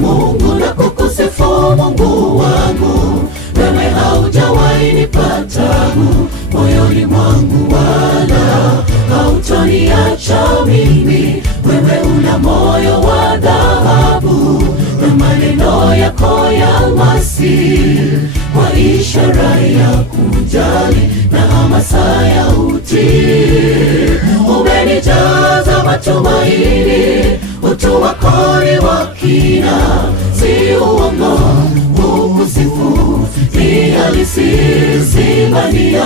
Mungu na kukusifu Mungu wangu, wewe haujawahi nipata tabu moyoni mwangu, wala hautoniacha mimi. Wewe una moyo wa dhahabu na maneno yako ya almasi, kwa ishara ya kujali na hamasa ya utii. Umenijaza matumaini, utu wako ni wa kina, si uongo kukusifu, ni halisi, si bandia.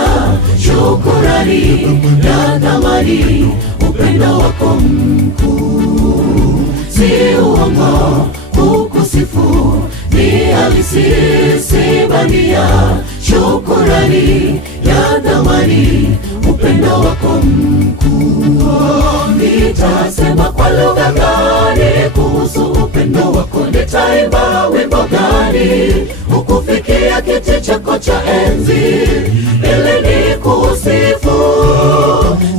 Shukurani ya thamani, upendo wako mkuu, si uongo kukusifu, ni halisi, si bandia. Shukurani ya thamani, upendo wako mkuu. Nitasema kwa lugha gani kuhusu upendo wako? Nitaimba wimbo gani ukufikia kiti chako cha enzi ili nikusifu?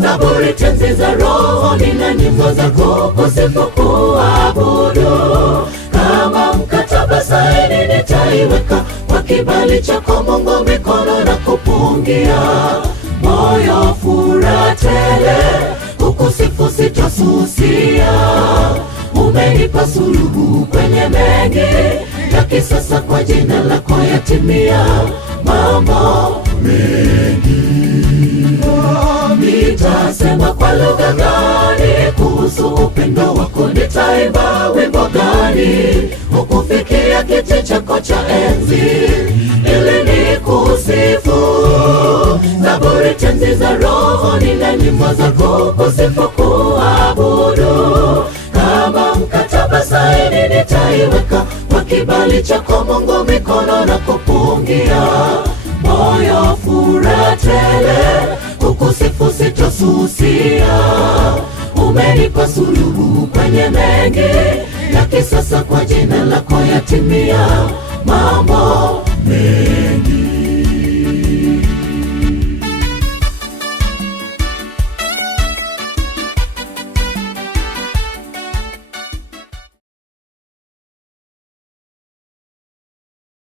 Zaburi, tenzi za rohoni na nyimbo za kukusifu, kuabudu. Kama mkataba saini nitaiweka kwa kibali chako Mungu, mikono na kupungia, moyo furaha tele, kukusifu sitasusia. Umenipa suluhu kwenye mengi ya kisasa, kwa jina lako yatimia mambo mengi. Nitasema kwa lugha gani kuhusu upendo wako? Nitaimba wimbo gani ukufikia kiti chako cha enzi ili nikusifu? Zaburi, tenzi za rohoni na nyimbo za kukusifu, kuabudu. Kama mkataba saini nitaiweka kwa kibali chako Mungu, mikono na kupungia, moyo furaha tele, kukusifu sitasusia. Umenipa suluhu kwenye mengi ya kisasa, kwa jina lako yatimia mambo